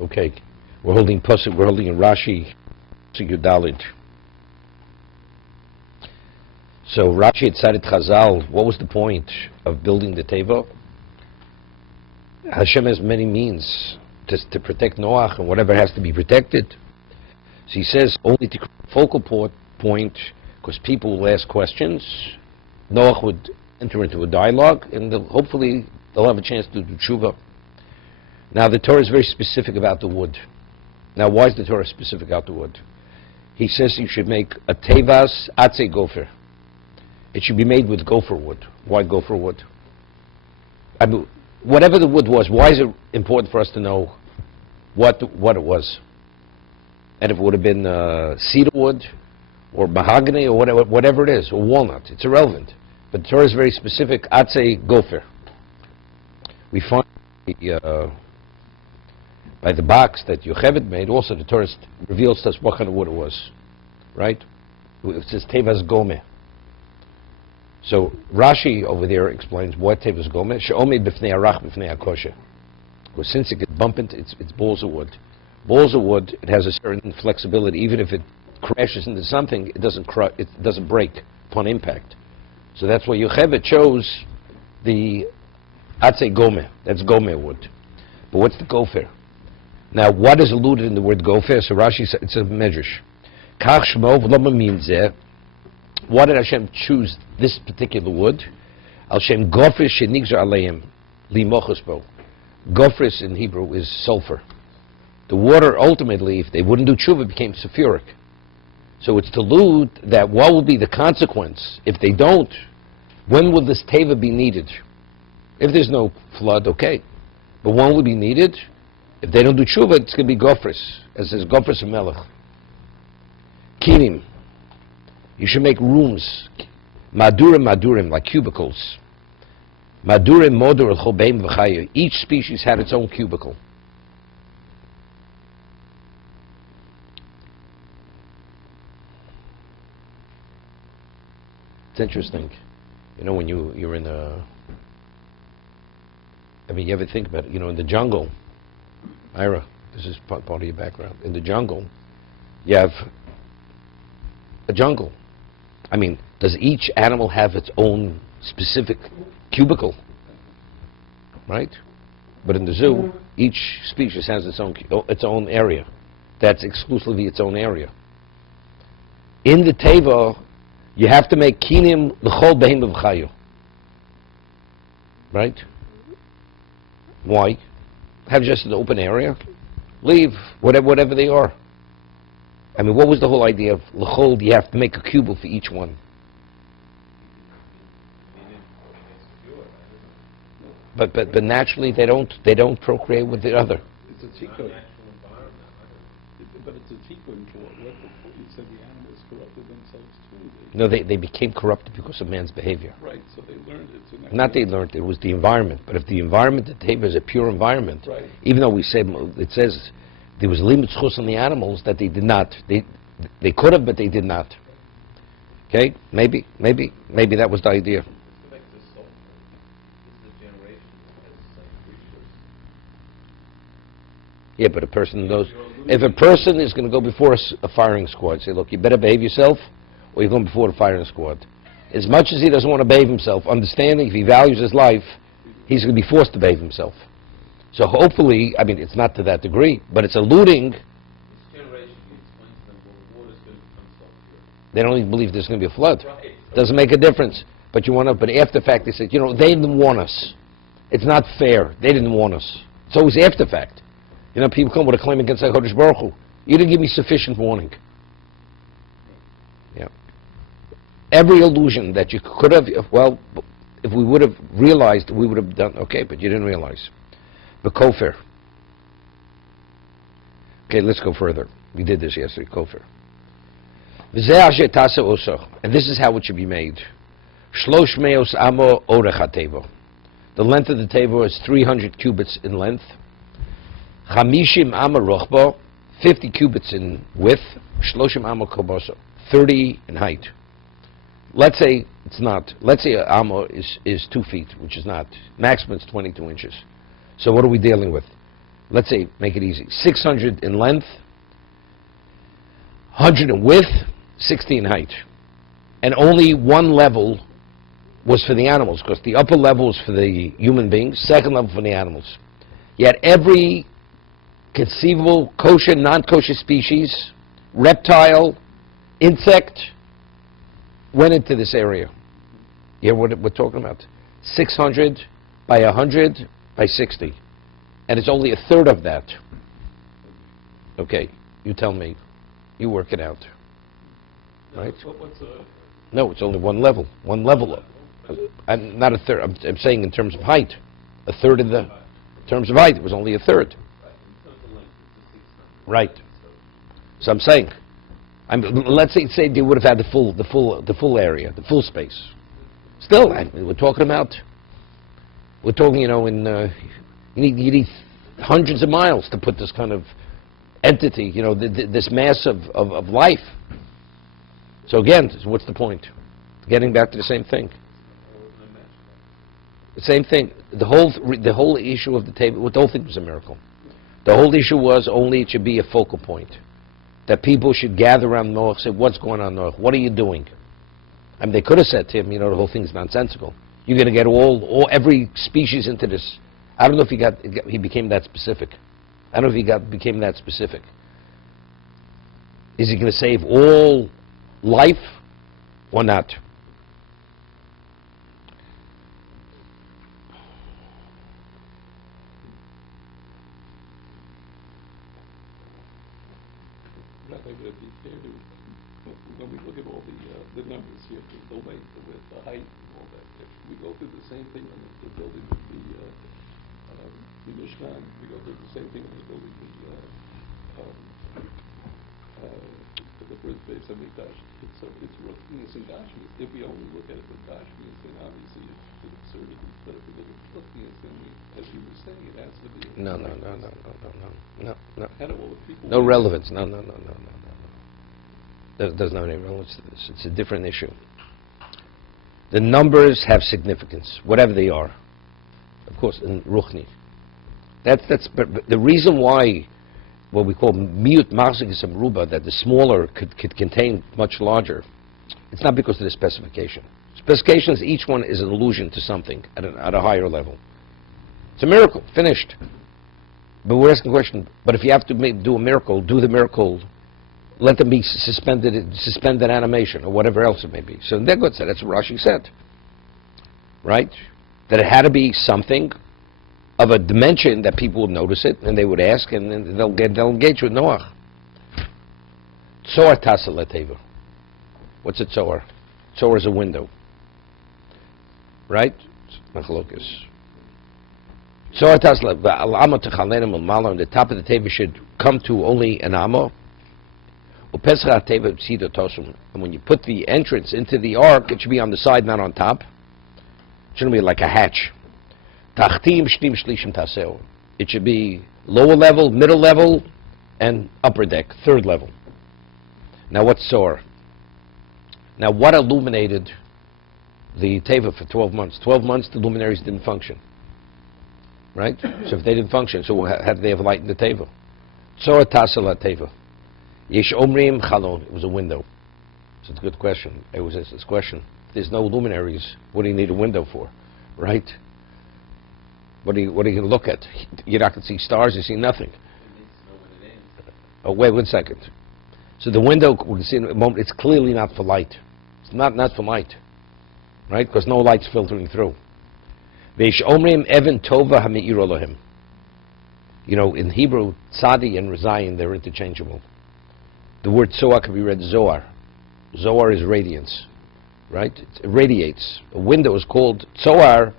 Okay, we're holding Pasuk, we're holding a Rashi, Pasuk Yudalid. So Rashi had cited Chazal. What was the point of building the Teva? Hashem has many means to protect Noach and whatever has to be protected. So he says only to focal point, because people will ask questions. Noach would enter into a dialogue, and hopefully they'll have a chance to do tshuva. Now the Torah is very specific about the wood. Now why is the Torah specific about the wood? He says you should make a tevas atze gopher. It should be made with gopher wood. Why gopher wood? I mean, whatever the wood was, why is it important for us to know what it was? And if it would have been cedar wood, or mahogany, or whatever it is, or walnut, it's irrelevant. But the Torah is very specific, atze gopher. We find by the box that Yocheved made, also the Torah reveals to us what kind of wood it was. Right? It says tevas gomeh. So Rashi over there explains what tevas gomeh. She'omei b'fnei arach b'fnei akosha. Because since it gets bumped into, it's balls of wood. Balls of wood, it has a certain flexibility. Even if it crashes into something, it doesn't break upon impact. So that's why Yocheved chose the atze gomeh. That's gomeh wood. But what's the gopher? Now, what is alluded in the word gopher? So Rashi said it's a medrash. Kach shmo v'lo means there. Why did Hashem choose this particular wood? Al shem gofris shenigzar aleim limochus bo. Gofris in Hebrew is sulfur. The water ultimately, if they wouldn't do tshuva, became sulfuric. So it's to allude that what will be the consequence if they don't? When will this teva be needed? If there's no flood, okay. But when will it be needed? If they don't do tshuva, it's going to be gofris, as says gofris and melech. Kinim. You should make rooms, madurim, like cubicles. Madurim modur chobeim v'chayu. Each species had its own cubicle. It's interesting, you know, when you're in a. I mean, you ever think about it? You know, in the jungle, Ira, this is part of your background. In the jungle, you have a jungle. I mean, does each animal have its own specific cubicle? Right? But in the zoo, each species has its own area. That's exclusively its own area. In the teva, you have to make kinim l'chol behem v'chayu. Right? Why? Have just an open area. Leave whatever they are. I mean, what was the whole idea of l'chol? You have to make a cubicle for each one. But naturally they don't procreate with the other. It's a tikkun. But it's a tikkun for what before you said the animals corrupted themselves too. No, they became corrupted because of man's behavior. Right, so they learned it. So not they learned it was the environment. But if the environment, the teva is a pure environment, right. Even though it says there was limit chus on the animals that they did not. They could have, but they did not. Okay, maybe that was the idea. Yeah, but a person knows. If a person is going to go before a firing squad, say, look, you better behave yourself, or you're going before the firing squad. As much as he doesn't want to behave himself, understanding if he values his life, he's going to be forced to behave himself. So hopefully, I mean, it's not to that degree, but it's alluding. This generation, he explains to them, well, water's going to become sulfur. They don't even believe there's going to be a flood. Right. Doesn't make a difference. But but after the fact, they said, they didn't warn us. It's not fair. They didn't warn us. It's always after the fact. People come with a claim against HaKadosh Baruch Hu. You didn't give me sufficient warning. Yeah. Every illusion that you could have, well, if we would have realized, we would have done, okay, but you didn't realize. The kofir. Okay, let's go further. We did this yesterday, kofir. And this is how it should be made. Shlosh meos amo orech hateva. The length of the table is 300 cubits in length. Chamishim ama rochbo, 50 cubits in width. Shloshim ama koboso, 30 in height. Let's say it's not. Let's say amo is 2 feet, which is not. Maximum is 22 inches. So what are we dealing with? let's say, make it easy, 600 in length, 100 in width, 60 in height. And only one level was for the animals, because the upper level was for the human beings, second level for the animals. Yet every conceivable kosher, non-kosher species, reptile, insect, went into this area. You hear what we're talking about? 600 by 100 by 60. And it's only a third of that. Okay, you tell me. You work it out. Right? No, it's only one level. One level. I'm not a third. I'm saying in terms of height. A third of the... In terms of height, it was only a third. Right. So I'm saying... let's say they would have had the full area, the full space. Still, we're talking about... We're talking, you need hundreds of miles to put this kind of entity, this mass of life. So again, what's the point? Getting back to the same thing. The same thing. The whole issue of the table, the whole thing was a miracle. The whole issue was only it should be a focal point. That people should gather around Noach and say, what's going on, Noach? What are you doing? I mean, they could have said to him, the whole thing's nonsensical. You're going to get every species into this. I don't know if he became that specific. I don't know if he became that specific. Is he going to save all life or not? Not like it'd be fair to, when we look at all the numbers here, the length, the width, the height, and all that. If we go through the same thing on the building of the Mishkan, we go through the same thing on the building the first base of Mikdash. It's Ruchnius and Gashmius. If we only look at it from Gashmius, then obviously it's an absurdity. But if we look at Ruchnius, then as you were saying, it has to be. No. How do all the people? No relevance. No. There's no any relevance to this. It's a different issue. The numbers have significance, whatever they are. Of course, in Ruchni. But the reason why what we call miut machzikis ruba, that the smaller could contain much larger, it's not because of the specification. Specifications, each one is an allusion to something at a higher level. It's a miracle, finished. But we're asking the question, but if you have to do a miracle, do the miracle, let them be suspended animation, or whatever else it may be. So they're good, that's what Rashi said. Right? That it had to be something of a dimension that people would notice it, and they would ask, and then they'll engage with Noach. Tzohar tasa leteva. What's a tzohar? Tzohar is a window. Right? Machlokas. Tzohar tasa leteva. Al'ama techalenim al-mala, on the top of the teva should come to only an amma. Upescha teva psida tosum. And when you put the entrance into the ark, it should be on the side, not on top. It shouldn't be like a hatch. It should be lower level, middle level, and upper deck, third level. Now what's Tzohar? Now what illuminated the Teva for 12 months? 12 months the luminaries didn't function. Right? So if they didn't function, so how did they have light in the Teva? Tzohar tasa la Teva. Yesh omrim chalon. It was a window. So it's a good question. It was this question. If there's no luminaries, what do you need a window for? Right? What are you going to look at? You're not going to see stars, you see nothing. Oh, wait 1 second. So the window, we can see in a moment, it's clearly not for light. It's not for light. Right? Because no light's filtering through. Veish omrim even tova ha'me'ir Elohim. In Hebrew, tzadi and rezayin, they're interchangeable. The word tzohar can be read zohar. Zohar is radiance. Right? It radiates. A window is called tzohar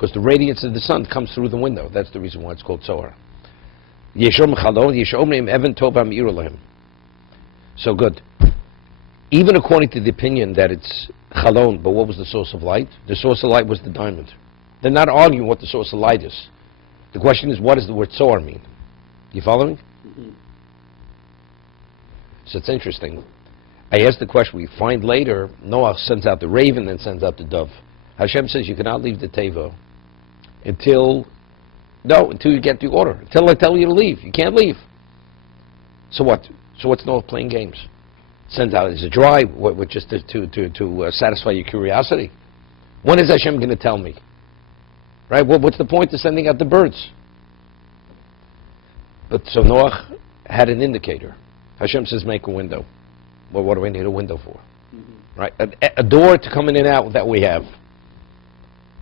because the radiance of the sun comes through the window. That's the reason why it's called Tzohar. So good. Even according to the opinion that it's chalon, but what was the source of light? The source of light was the diamond. They're not arguing what the source of light is. The question is, what does the word Tzohar mean? You following? Mm-hmm. So it's interesting. I asked the question, we find later, Noach sends out the raven, then sends out the dove. Hashem says you cannot leave the Teva until No, until you get the order. Until I tell you to leave. You can't leave. So what? So what's Noach playing games? Sends out, is it dry? What just to satisfy your curiosity? When is Hashem going to tell me? Right? What's the point of sending out the birds? But so Noach had an indicator. Hashem says, make a window. Well, what do I need a window for? Mm-hmm. Right? A door to come in and out that we have.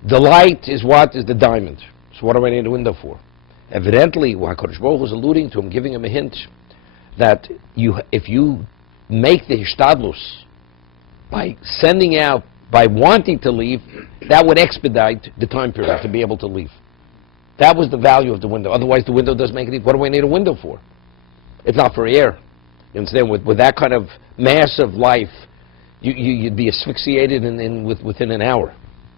The light is what? Is the diamond. So what do I need a window for? Evidently, what HaKadosh Baruch Hu is alluding to him, giving him a hint that if you make the hishtadlus by sending out, by wanting to leave, that would expedite the time period to be able to leave. That was the value of the window. Otherwise, the window doesn't make any. What do I need a window for? It's not for air. You understand? With that kind of mass of life, you'd be asphyxiated within an hour.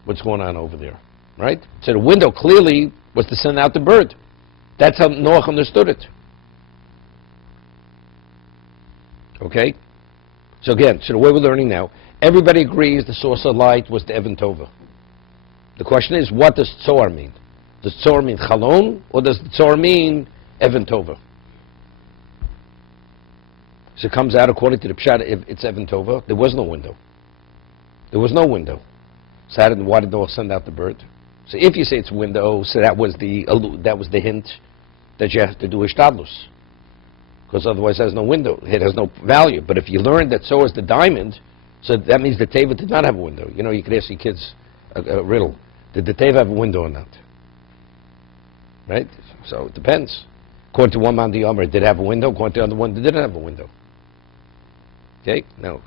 What's going on over there, right? So the window clearly was to send out the bird. That's how Noach understood it. Okay? So again, so the way we're learning now, everybody agrees the source of light was the Even Tova. The question is, what does Tzohar mean? Does Tzohar mean Chalon, or does Tzohar mean Even Tova? So it comes out, according to the Pshat, if it's Even Tova, there was no window. There was no window. So why did Noach send out the bird? So if you say it's window, so that was the hint that you have to do Hishtadlus. Because otherwise it has no window. It has no value. But if you learn that so is the diamond, so that means the Teva did not have a window. You know, you could ask your kids a riddle. Did the Teva have a window or not? Right? So it depends. According to one man, the Yomer did have a window. According to the other one, they didn't have a window. Okay? Now,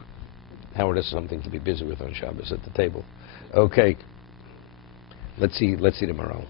Howard has something to be busy with on Shabbos at the table. Okay. Let's see tomorrow.